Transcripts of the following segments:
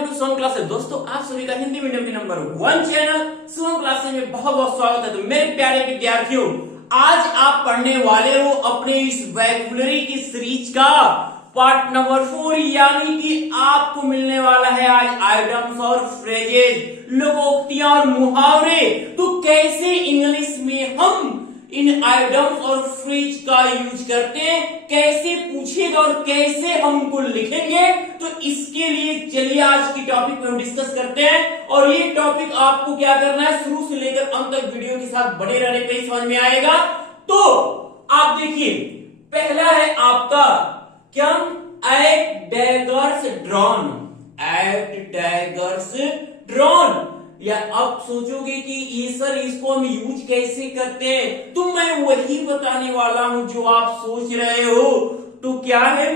Welcome to Soham classes. दोस्तों आप सभी का हिंदी मीडियम के नंबर 1 चैनल सोहम क्लासेस में बहुत बहुत स्वागत है। तो मेरे प्यारे विद्यार्थियों, आज आप पढ़ने वाले हो अपने इस वोकैबुलरी की सीरीज का पार्ट नंबर 4, यानी कि आपको मिलने वाला है आज आइटम्स और फ्रेजेस, लोकोक्तियां और मुहावरे। तो कैसे इंग्लिश में हम इन आइटम्स और फ्रेज का यूज करते हैं, कैसे पूछेगा और कैसे हम उनको लिखेंगे, तो इसके लिए चलिए आज की टॉपिक पे हम डिस्कस करते हैं। और ये टॉपिक आपको क्या करना है, शुरू से लेकर अंत तक वीडियो के साथ बने रहने पे ही समझ में आएगा। तो आप देखिए, पहला है आपका क्या, at daggers drawn, at daggers drawn. या अब सोचोगे कि ये सर इसको हम यूज कैसे करते हैं, तो मैं वही बताने वाला हूं जो आप सोच रहे हो। तो क्या है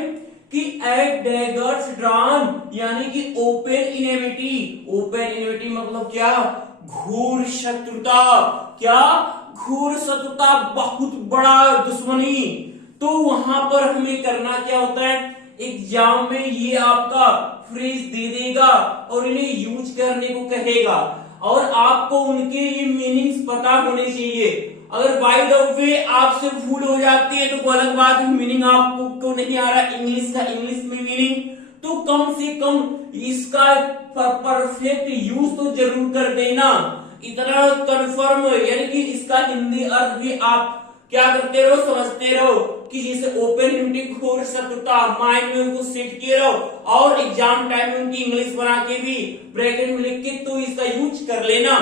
कि एट डैगर्स ड्रॉन यानी कि ओपन इनेमिटी। ओपन इनेमिटी मतलब क्या, घोर शत्रुता। क्या, घोर शत्रुता, बहुत बड़ा दुश्मनी। तो वहां पर हमें करना क्या होता है, एग्जाम में ये आपका फ्रेज दे देगा और इन्हें यूज करने को कहेगा, और आपको उनके ये मीनिंग्स पता होने चाहिए। अगर बाय द वे आपसे भूल हो जाती है तो कोई अलग बात है, मीनिंग आपको नहीं आ रहा इंग्लिश का, इंग्लिश में मीनिंग, तो कम से कम इसका परफेक्ट यूज तो जरूर कर देना। इतना कंफर्म यानी कि इसका हिंदी अर्थ भी आप क्या करते रहो, समझते रहो कि जैसे ओपन इनेमिटी, घोर शत्रुता, माइंड में उनको सेट किए रहो, और एग्जाम टाइम में उनकी इंग्लिश बना के भी ब्रैकेट में लिख के तो इसका यूज कर लेना।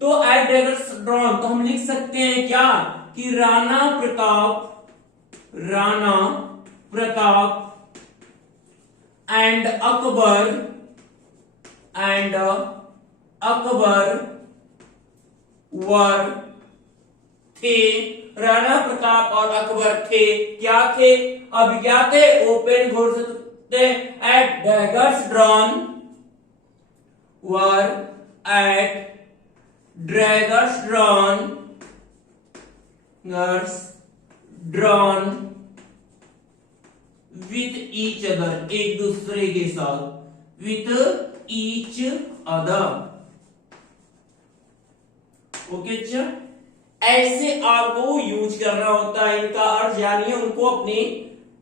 तो एट डैगर्स ड्रॉन तो हम लिख सकते हैं क्या कि राणा प्रताप एंड अकबर वर थे। राणा प्रताप और अकबर थे, क्या थे, अब क्या थे, ओपन घोर शत्रुता। At daggers drawn or at daggers drawn with each other, एक दूसरे के साथ, विथ ईच अदर। ओके, अच्छा ऐसे आपको यूज करना होता है। इनका अर्थ जानिए, उनको अपनी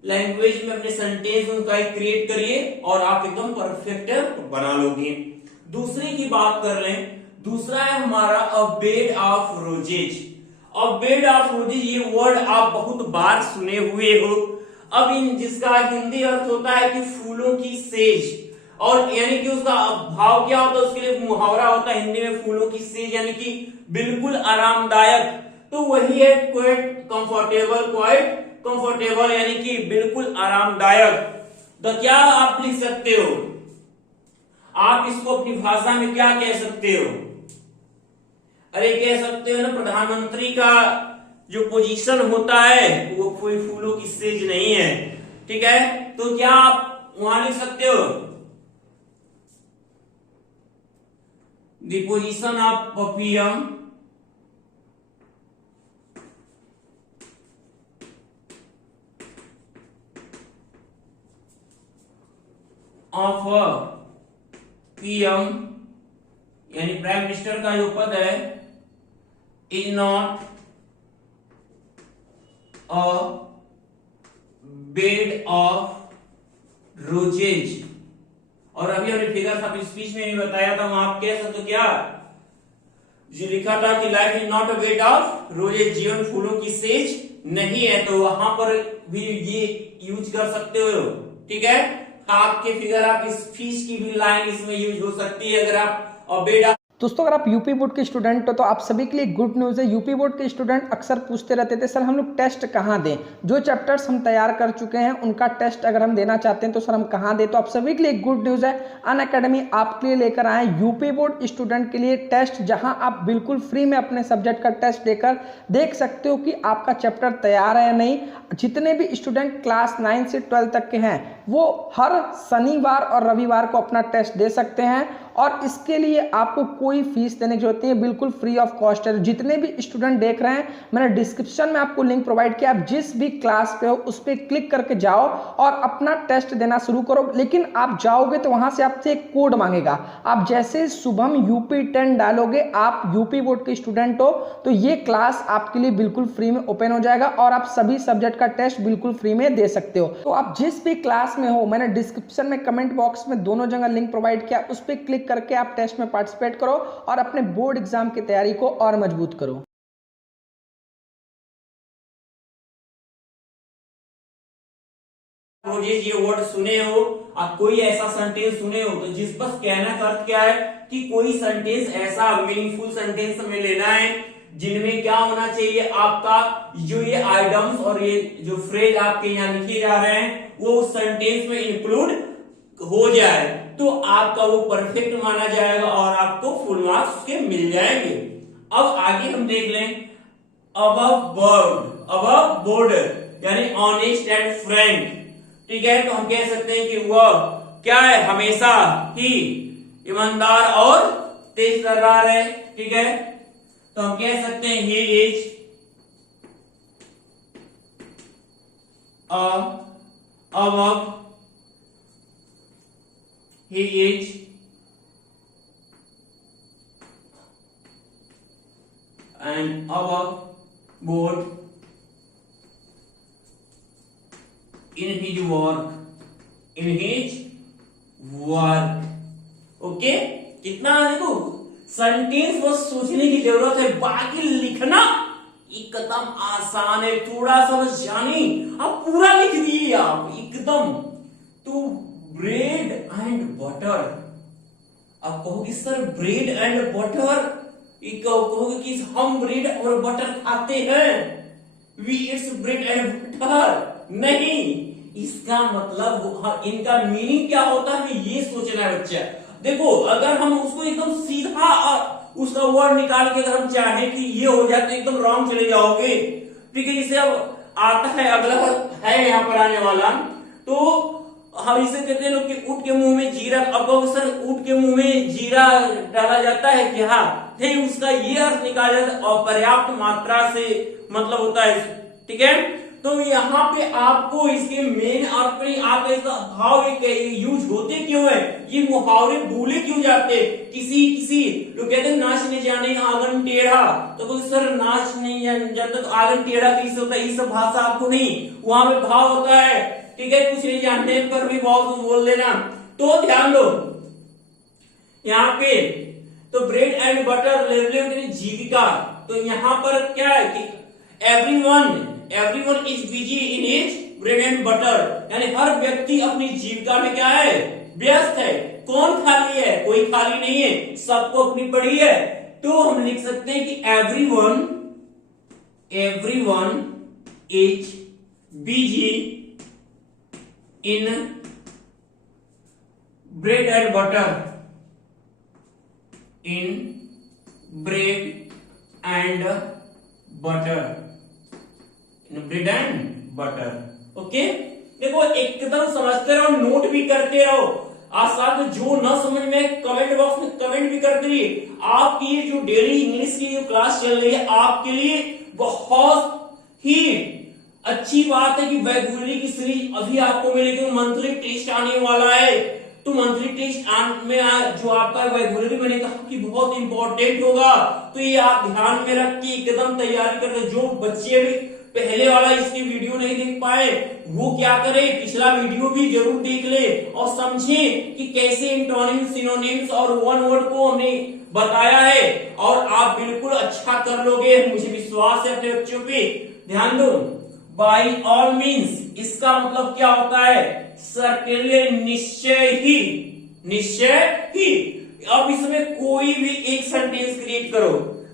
लैंग्वेज में अपने सेंटेंस उनका क्रिएट करिए और आप एकदम परफेक्ट बना लोगे। दूसरे की बात कर लें, दूसरा है हमारा a bed of roses. A bed of roses, ये वर्ड आप बहुत बार सुने हुए हो। अब इन जिसका हिंदी अर्थ होता है कि फूलों की सेज, और यानी कि उसका भाव क्या होता है, उसके लिए मुहावरा होता है हिंदी में, फूलों की सेज यानी कि बिल्कुल आरामदायक। तो वही है क्वाइट कंफर्टेबल यानी कि बिल्कुल आरामदायक। तो क्या आप लिख सकते हो, आप इसको अपनी भाषा में क्या कह सकते हो, अरे कह सकते हो ना, प्रधानमंत्री का जो पोजीशन होता है वो कोई फूलों की सेज नहीं है, ठीक है। तो क्या आप वहां लिख सकते हो, the position of PM of PM यानी प्राइम मिनिस्टर का जो पद है, is not a bed of roses. और अभी हमने फिगर था स्पीच में भी बताया था, वहां आप कह सकते हो क्या, जो लिखा था कि life is not a bed of roses, जीवन फूलों की सेज नहीं है, तो वहां पर भी ये यूज कर सकते हो, ठीक है। आपके फिगर आप स्पीच की भी लाइन इसमें यूज हो सकती है अगर आप बेड। दोस्तों अगर आप यूपी बोर्ड के स्टूडेंट हो तो आप सभी के लिए गुड न्यूज़ है। यूपी बोर्ड के स्टूडेंट अक्सर पूछते रहते थे सर हम लोग टेस्ट कहाँ दें, जो चैप्टर्स हम तैयार कर चुके हैं उनका टेस्ट अगर हम देना चाहते हैं तो सर हम कहाँ दें। तो आप सभी के लिए गुड न्यूज़ है, अनअकैडमी आपके लिए लेकर आए यूपी बोर्ड स्टूडेंट के लिए टेस्ट, जहां आप बिल्कुल फ्री में अपने सब्जेक्ट का टेस्ट देकर देख सकते हो कि आपका चैप्टर तैयार है या नहीं। जितने भी स्टूडेंट क्लास 9 से 12 तक के हैं वो हर शनिवार और रविवार को अपना टेस्ट दे सकते हैं, और इसके लिए आपको कोई फीस देने की जरूरत नहीं है, बिल्कुल फ्री ऑफ कॉस्ट है। जितने भी स्टूडेंट देख रहे हैं, मैंने डिस्क्रिप्शन में आपको लिंक प्रोवाइड किया, आप जिस भी क्लास पे हो उस पर क्लिक करके जाओ और अपना टेस्ट देना शुरू करो। लेकिन आप जाओगे तो वहां से आपसे एक कोड मांगेगा, आप जैसे शुभम UP10 डालोगे, आप यूपी बोर्ड के स्टूडेंट हो तो ये क्लास आपके लिए बिल्कुल फ्री में ओपन हो जाएगा और आप सभी सब्जेक्ट का टेस्ट बिल्कुल फ्री में दे सकते हो। तो आप जिस भी क्लास में हो, मैंने डिस्क्रिप्शन में कमेंट बॉक्स में दोनों जगह लिंक प्रोवाइड किया, उस पर क्लिक करके आप टेस्ट में पार्टिसिपेट करो और अपने बोर्ड एग्जाम की तैयारी को और मजबूत करो। रोजेज ये वर्ड सुने हो, आप कोई ऐसा सेंटेंस सुने हो तो जिस बस कहना का अर्थ क्या है कि कोई सेंटेंस ऐसा मीनिंगफुल सेंटेंस हमें लेना है जिनमें क्या होना चाहिए, आपका जो ये आइटम्स और ये जो फ्रेज आपके यहाँ लिखे जा रहे हैं वो उस सेंटेंस में इंक्लूड हो जाए तो आपका वो परफेक्ट माना जाएगा और आपको फुल मार्क्स उसके मिल जाएंगे। अब आगे हम देख लें अबव बोर्ड यानी ऑनेस्ट एंड फ्रैंक। ठीक है, तो हम कह सकते हैं कि वह क्या है, हमेशा ही ईमानदार और तेज तर्रार है। ठीक है, तो हम कह सकते हैं he is above, he is and above board in his work, okay. कितना देखो सेंटेंस बस सोचने की जरूरत है, बाकी लिखना एकदम आसान है, थोड़ा सा बस जानी आप पूरा लिख दिए आप एकदम। तो ब्रेड एंड बटर, आप कहोगे सर ब्रेड एंड बटर, कहोगे कि हम ब्रेड और बटर खाते हैं, we eats bread and butter, नहीं, इसका मतलब इनका मीनिंग क्या होता है ये सोचना है बच्चा। देखो अगर हम उसको एकदम सीधा उसका वर्ड निकाल के अगर हम चाहें कि ये हो जाए तो एकदम रॉन्ग चले जाओगे। ठीक है, इसे अब आता है अगला है यहाँ पर आने वाला, तो हम इसे कहते हैं लोग कि ऊंट के मुंह में जीरा। अब सर ऊंट के मुंह में जीरा डाला जाता है कि हाँ, नहीं, उसका ये अर्थ निकाला जाता है अपर्याप्त मात्रा से मतलब होता है। ठीक है, तो यहाँ पे आपको इसके मेन अर्थ में आप ऐसा भाव यूज होते क्यों है, ये मुहावरे बोले क्यों जाते, किसी लोग कहते हैं नाच नहीं जाने आंगन टेढ़ा, तो कोई सर नाच नहीं जाता तो आंगन टेढ़ा कैसे होता है, ये सब भाषा आपको नहीं, वहां पे भाव होता है। ठीक है, कुछ नहीं जानने पर भी बहुत कुछ बोल देना। तो ध्यान दो यहाँ पे, तो ब्रेड एंड बटर लेवल जीविका, तो यहाँ पर क्या है कि everyone is busy in his bread and butter, यानी हर व्यक्ति अपनी जीविका में क्या है, व्यस्त है। कौन खाली है, कोई खाली नहीं है, सबको अपनी पड़ी है। तो हम लिख सकते हैं कि everyone is busy in bread and butter, in bread and butter, in bread and butter. Okay, देखो एकदम समझते रहो, नोट भी करते रहो, आज साथ में जो ना समझ में कमेंट बॉक्स में कमेंट भी करते रहिए। आपकी ये जो डेली इंग्लिश की जो क्लास चल रही है आपके लिए बहुत ही अच्छी बात है कि वैगुलरी की सीरीज अभी आपको मिलेगी। मंथली टेस्ट आने वाला है, तो मंथली टेस्ट में जो आपका वैगुलरी मैंने कहा कि बहुत इंपॉर्टेंट होगा, तो ये आप ध्यान में रख के एकदम तैयारी कर। जो बच्चे भी पहले वाला इसकी वीडियो नहीं देख पाए वो क्या करे, पिछला वीडियो भी जरूर देख ले और समझे कि कैसे इंटोनिम्स, सिनोनिम्स और वन वर्ड को हमने बताया है, और आप बिल्कुल अच्छा कर लोगे, मुझे विश्वास है अपने बच्चों पे। ध्यान दो, बाई ऑल मीन्स इसका मतलब क्या होता है, सर्टेनली, निश्चय ही। अब इसमें कोई भी एक सेंटेंस क्रिएट करो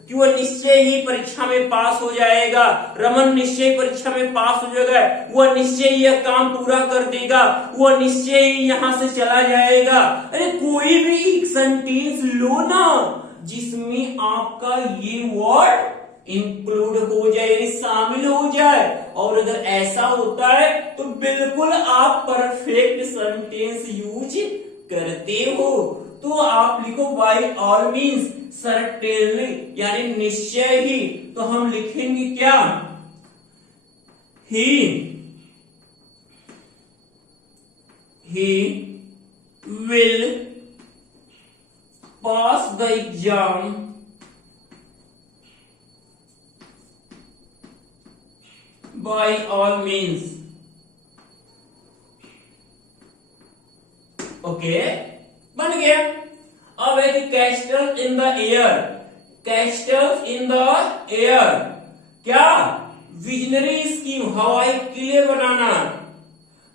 कि वह निश्चय ही परीक्षा में पास हो जाएगा, रमन निश्चय परीक्षा में पास हो जाएगा, वह निश्चय यह काम पूरा कर देगा, वह निश्चय ही यहां से चला जाएगा। अरे कोई भी एक सेंटेंस लो ना जिसमें आपका ये वर्ड इंक्लूड हो जाए, यानी शामिल हो जाए, और अगर ऐसा होता है तो बिल्कुल आप परफेक्ट सेंटेंस यूज करते हो। तो आप लिखो बाय ऑल मीन्स, सर्टेनली यानी निश्चय ही। तो हम लिखेंगे क्या, he will pass the exam by all means। Okay, बन गया। अब है कि castle in the air, castle in the air क्या, विजनरी स्कीम, हवाई किले बनाना।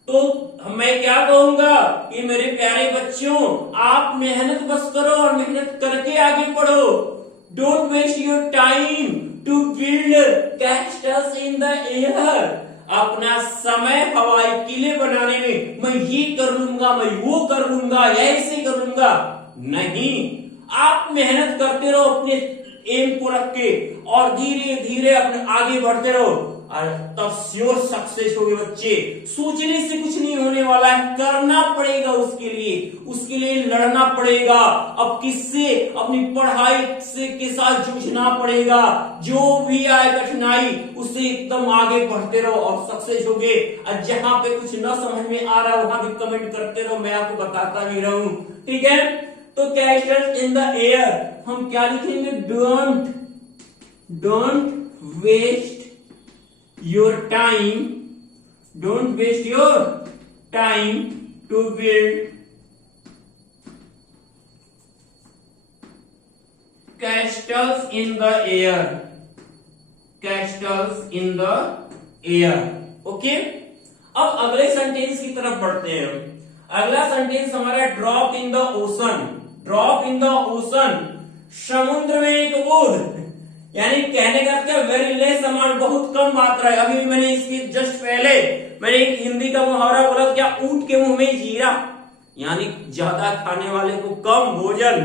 तो मैं क्या कहूंगा कि मेरे प्यारे बच्चों, आप मेहनत बस करो और मेहनत करके आगे बढ़ो। Don't waste your time to build castles in the air. अपना समय हवाई किले बनाने में, मैं ये कर लूंगा, मैं वो कर लूंगा, ऐसे कर लूंगा, नहीं। आप मेहनत करते रहो अपने एम को रख के, और धीरे धीरे अपने आगे बढ़ते रहो, और तब श्योर सक्सेस होगे बच्चे। सोचने से कुछ नहीं होने वाला है, करना पड़ेगा उसके लिए लड़ना पड़ेगा। अब किससे, अपनी पढ़ाई से के साथ जूझना पड़ेगा। जो भी आए कठिनाई, उससे एकदम आगे बढ़ते रहो और सक्सेस होगे। और जहां पे कुछ न समझ में आ रहा है वहां भी कमेंट करते रहो, मैं आपको बताता भी रहूं, ठीक है। तो कैस्टल्स इन द एयर हम क्या लिखेंगे, don't waste your time, don't waste your time to build castles in the air, castles in the air। Okay, अब अगले सेंटेंस की तरफ बढ़ते हैं। अगला सेंटेंस हमारा drop in the ocean, drop in the ocean, समुद्र में एक बूंद, यानी कहने का क्या, वेरी लेस अमाउंट, बहुत कम मात्रा है। अभी मैंने इसके जस्ट पहले मैंने एक हिंदी का मुहावरा बोला, क्या, ऊंट के मुंह में जीरा, यानी ज्यादा खाने वाले को कम भोजन,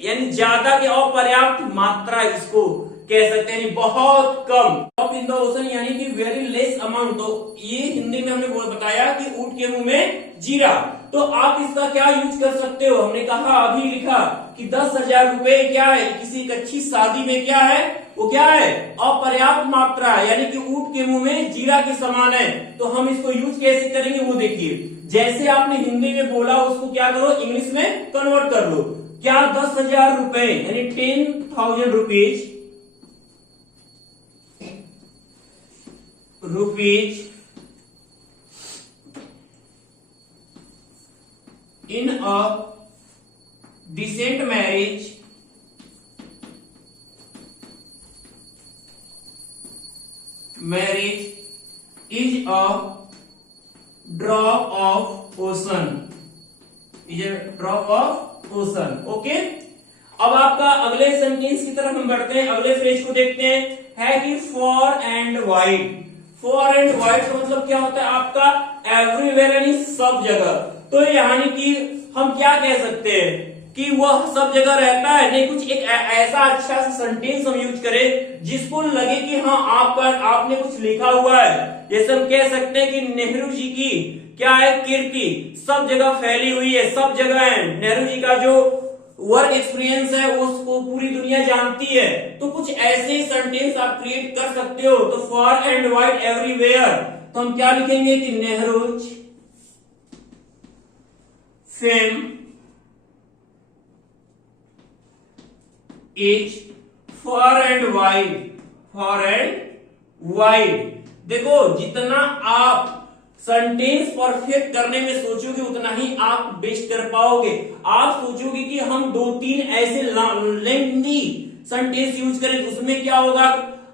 यानी ज्यादा की अपर्याप्त मात्रा इसको कह सकते हैं, बहुत कम। ड्रॉप इन द ओशन यानी कि वेरी लेस अमाउंट। तो ये हिंदी में हमने बताया कि ऊंट के मुंह में जीरा। तो आप इसका क्या यूज कर सकते हो, हमने कहा, अभी लिखा कि 10,000 रुपए क्या है, किसी एक अच्छी शादी में क्या है, वो क्या है, अपर्याप्त मात्रा है, यानी कि ऊंट के मुंह में जीरा के समान है। तो हम इसको यूज कैसे करेंगे वो देखिए। जैसे आपने हिंदी में बोला उसको क्या करो, इंग्लिश में कन्वर्ट कर लो। क्या, 10,000 रुपए यानी 10,000 rupees, in a decent marriage is a drop of ocean, okay. अब आपका अगले सेंटेंस की तरफ हम बढ़ते हैं, अगले फ्रेज को देखते हैं, है कि for and wide. For and wide का मतलब क्या होता है आपका, एवरीवेयर यानी सब जगह। तो यानी कि हम क्या कह सकते हैं कि वह सब जगह रहता है, नहीं, कुछ एक ऐसा अच्छा सा सेंटेंस हम यूज करें जिसको लगे कि हाँ आपने कुछ लिखा हुआ है। जैसे हम कह सकते हैं कि नेहरू जी की क्या है, कीर्ति सब जगह फैली हुई है, सब जगह है। नेहरू जी का जो वर्क एक्सपीरियंस है उसको पूरी दुनिया जानती है। तो कुछ ऐसे ही सेंटेंस आप क्रिएट कर सकते हो। तो फॉर एंड वाइड एवरीवेयर, तो हम क्या लिखेंगे कि Nehru's fame is for and wide. देखो, जितना आप सेंटेंस परफेक्ट करने में सोचोगे उतना ही आप बेस्ट कर पाओगे। आप सोचोगे कि हम 2-3 ऐसे लेंथी सेंटेंस यूज करें, उसमें क्या होगा,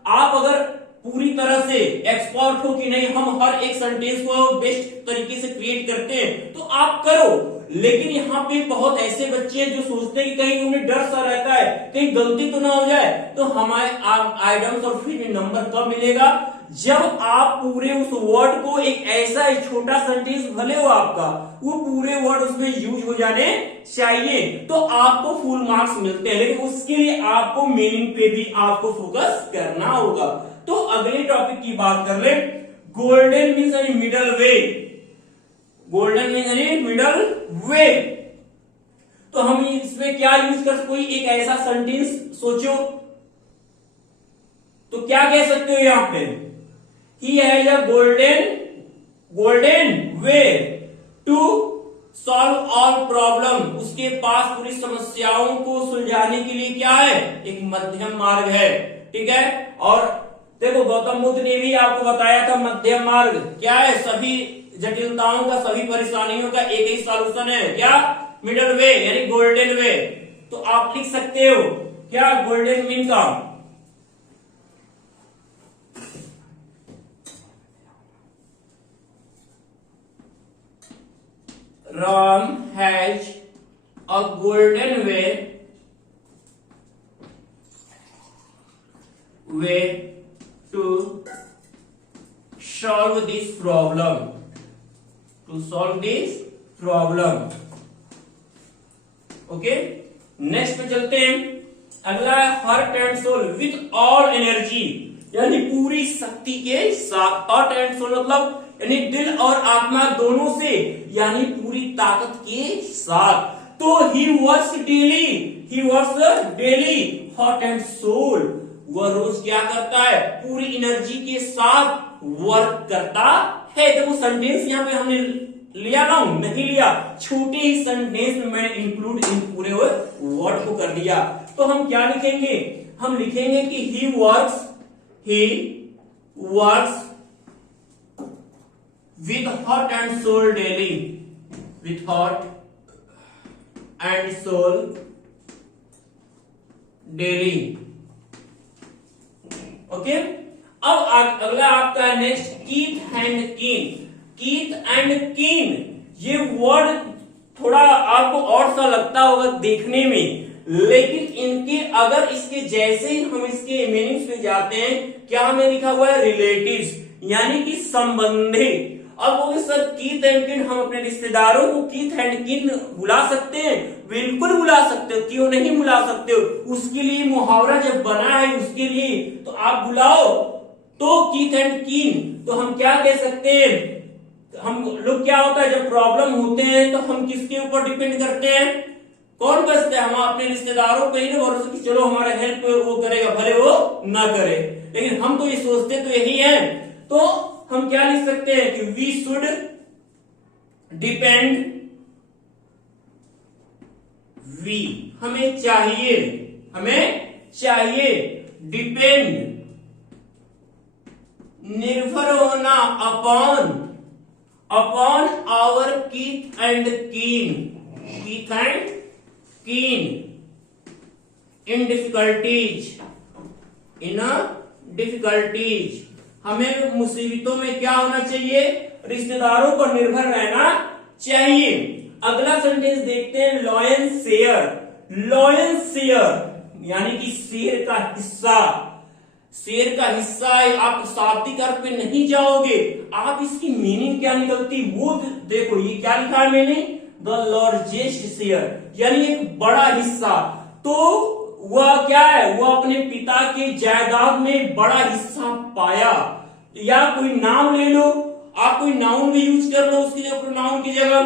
आप अगर पूरी तरह से एक्सपर्ट हो कि नहीं हम हर एक सेंटेंस को बेस्ट तरीके से क्रिएट करते हैं, तो आप करो। लेकिन यहाँ पे बहुत ऐसे बच्चे हैं जो सोचते हैं कि कहीं उन्हें डर सा रहता है, कहीं गलती तो ना हो जाए। तो हमारे आइटम्स और फ्री में नंबर कब मिलेगा, जब आप पूरे उस वर्ड को, एक ऐसा एक छोटा सेंटेंस भले हो आपका, वो पूरे वर्ड उसमें यूज हो जाने चाहिए, तो आपको फुल मार्क्स मिलते हैं। लेकिन उसके लिए आपको मीनिंग पे भी आपको फोकस करना होगा। तो अगले टॉपिक की बात कर ले, गोल्डन मीन्स यानी मिडल वे। गोल्डन मीन्स यानी मिडल वे। तो तो हम इसमें क्या यूज कर, कोई एक ऐसा सेंटेंस सोचो, तो क्या कह सकते हो यहां पे, he has a golden way to solve all problem, उसके पास पूरी समस्याओं को सुलझाने के लिए क्या है, एक मध्यम मार्ग है। ठीक है, और देखो गौतम बुद्ध ने भी आपको बताया था मध्यम मार्ग क्या है, सभी जटिलताओं का, सभी परेशानियों का एक ही सॉल्यूशन है, क्या, मिडल वे यानी गोल्डन वे। तो आप लिख सकते हो क्या, गोल्डन मीन का Ram has a golden way to solve this problem. Okay, next पे चलते हैं। अगला है heart and soul with all energy, यानी पूरी शक्ति के साथ। हार्ट एंड सोल मतलब यानी दिल और आत्मा दोनों से, यानी पूरी ताकत के साथ। तो he works daily heart and soul, वह रोज क्या करता है, पूरी एनर्जी के साथ वर्क करता है। देखो सेंटेंस यहाँ पे हमने लिया ना, नहीं लिया, छोटे ही सेंटेंस में मैंने इंक्लूड इन पूरे वर्ड को कर दिया। तो हम क्या लिखेंगे, हम लिखेंगे कि he works with heart and soul daily, with heart and soul daily। Okay, अब अगला आपका है नेक्स्ट कीथ एंड कीन। कीथ एंड कीन, ये वर्ड थोड़ा आपको और सा लगता होगा देखने में, लेकिन इनके अगर इसके जैसे ही हम इसके मीनिंग्स पे जाते हैं, क्या हमें लिखा हुआ है, रिलेटिव्स, यानी कि संबंधी। अब वो सर कीथ एंड किन, हम अपने रिश्तेदारों को कीथ एंड किन बुला सकते हैं, बिल्कुल बुला सकते हो, क्यों नहीं बुला सकते हो। उसके लिए मुहावरा जब बना है उसके लिए, तो आप बुलाओ तो कीथ एंड किन। तो हम क्या कह सकते हैं, हम लोग क्या होता है जब प्रॉब्लम होते हैं तो हम किसके ऊपर डिपेंड करते हैं, कौन बचते हैं, हम अपने रिश्तेदारों पे ही ना भरोसा कि चलो हमारा हेल्प वो करेगा, भले वो ना करे। लेकिन हम तो ये सोचते तो यही है। तो हम क्या लिख सकते हैं कि वी शुड डिपेंड, हमें चाहिए डिपेंड, निर्भर होना अपॉन आवर कीथ एंड कीन इन डिफिकल्टीज। हमें मुसीबतों में क्या होना चाहिए, रिश्तेदारों पर निर्भर रहना चाहिए। अगला सेंटेंस देखते हैं, लॉयन शेयर यानी कि शेर का हिस्सा है। आप शाब्दिक अर्थ पे नहीं जाओगे, आप इसकी मीनिंग क्या निकलती वो देखो। ये क्या लिखा है मैंने, द लार्जेस्ट शेयर यानी एक बड़ा हिस्सा। तो वह क्या है, वह अपने पिता के जायदाद में बड़ा हिस्सा पाया। या कोई नाम ले लो, आप कोई नाउन भी यूज कर लो उसके लिए प्रोनाउन की जगह।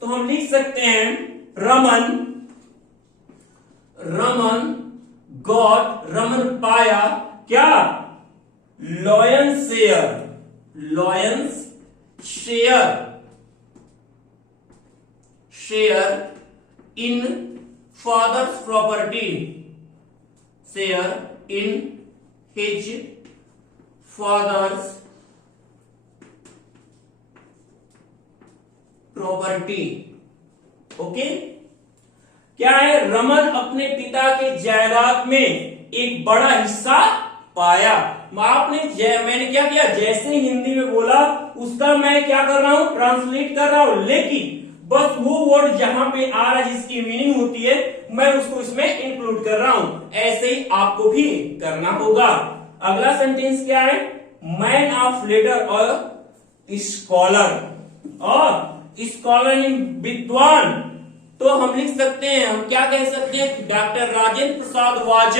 तो हम लिख सकते हैं रमन पाया क्या, lion's share in father's property, share in his father's property. Okay, क्या है, रमन अपने पिता के जायदाद में एक बड़ा हिस्सा पाया। मैंने क्या किया, जैसे हिंदी में बोला उसका मैं क्या कर रहा हूं, ट्रांसलेट कर रहा हूं, लेकिन बस वो वर्ड जहां पे आ रहा है जिसकी मीनिंग होती है मैं उसको इसमें इंक्लूड कर रहा हूं। ऐसे ही आपको भी करना होगा। अगला सेंटेंस क्या है, मैन ऑफ लेटर और स्कॉलर विद्वान। तो हम लिख सकते हैं, हम क्या कह सकते हैं, doctor Rajendra Prasad was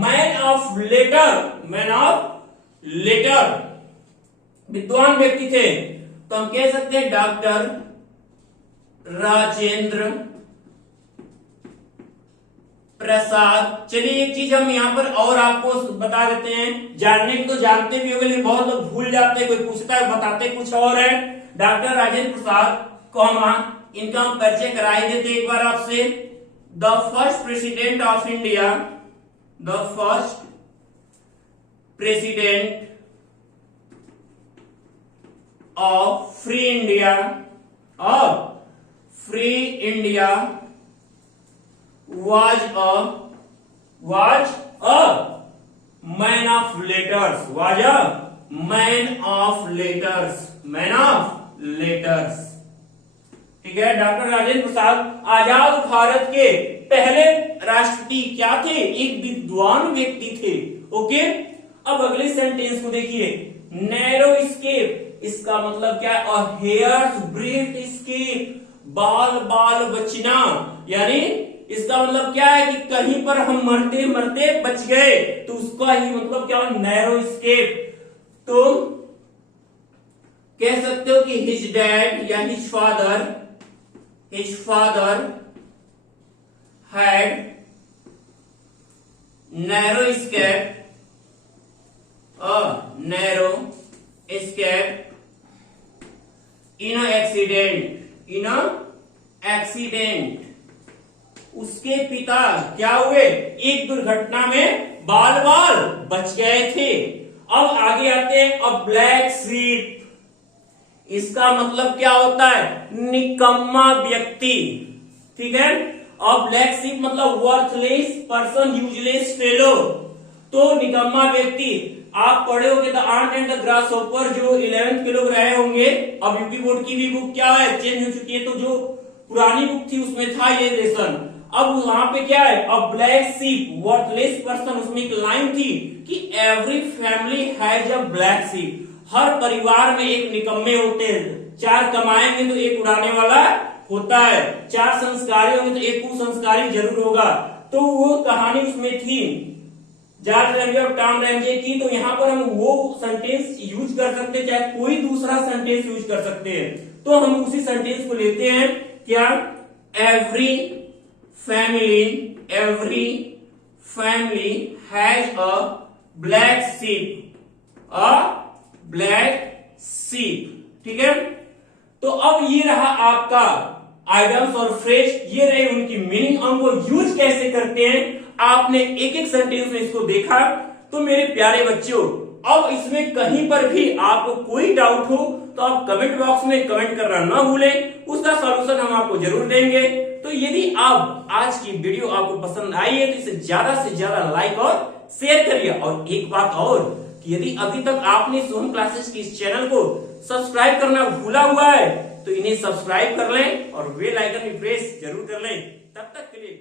man of letter, विद्वान व्यक्ति थे। तो हम कह सकते हैं डॉक्टर राजेंद्र प्रसाद। चलिए एक चीज हम यहाँ पर और आपको बता देते हैं, जानने को तो जानते भी होंगे लेकिन बहुत लोग भूल जाते हैं, कोई पूछता है बताते कुछ और है। डॉक्टर राजेंद्र प्रसाद कौमा, इनका हम परिचय करा ही देते एक बार आपसे। The first president of India, the first president of free India, of free India was a man of letters, was a man of letters, man of letters। ठीक है, डॉक्टर राजेंद्र प्रसाद आजाद भारत के पहले राष्ट्रपति क्या थे? एक विद्वान व्यक्ति थे। ओके, अब अगले सेंटेंस को देखिए, नैरो स्केप, इसका मतलब क्या है? हेयर्स ब्रेथ स्केप, बाल बाल बचना, यानी इसका मतलब क्या है कि कहीं पर हम मरते मरते बच गए, तो उसका ही मतलब क्या? Narrow escape. तो कह सकते हो कि हिज डैड या his father had narrow escape, narrow escape in accident, उसके पिता क्या हुए? एक दुर्घटना में बाल बाल बच गए थे। अब आगे आते हैं, अ ब्लैक शीप, इसका मतलब क्या होता है? निकम्मा व्यक्ति। ठीक है, अ ब्लैक शीप मतलब वर्थलेस पर्सन, यूजलेस फेलो। तो निकम्मा व्यक्ति, आप पढ़े होंगे the ant and the grasshopper, जो 11th के लोग रहे होंगे। अब यूपी बोर्ड की भी बुक क्या है? चेंज हो चुकी है, तो जो पुरानी बुक थी उसमें था ये लेसन। अब वहां पे क्या है? A black sheep, worthless person, उसमें एक लाइन थी कि every family has a black sheep, हर परिवार में एक निकम्मे होते हैं। 4 कमाएंगे तो एक उड़ाने वाला होता है, 4 संस्कारी होंगे तो एक कुसंस्कारी जरूर होगा। तो वो कहानी उसमें थी जॉर्ज रैमजे और टॉम रैमजे की। तो यहाँ पर हम वो सेंटेंस यूज कर सकते हैं, चाहे कोई दूसरा सेंटेंस यूज कर सकते हैं। तो हम उसी सेंटेंस को लेते हैं, क्या? Every family has a black sheep, ठीक है। तो अब ये रहा आपका आइटम्स और फ्रेज, ये रहे उनकी मीनिंग। हम वो यूज कैसे करते हैं, आपने एक एक सेंटेंस में इसको देखा। तो मेरे प्यारे बच्चों, अब इसमें कहीं पर भी आपको कोई डाउट हो तो आप कमेंट बॉक्स में कमेंट करना ना भूलें, उसका सॉल्यूशन हम आपको जरूर देंगे। तो यदि आप आज की वीडियो आपको पसंद आई है तो इसे ज्यादा से ज्यादा लाइक और शेयर करिए। और एक बात और कि यदि अभी तक आपने सोहम क्लासेस की इस चैनल को सब्सक्राइब करना भूला हुआ है तो इन्हें सब्सक्राइब कर लें और बेल आइकन भी प्रेस जरूर कर लें। तब तक के लिए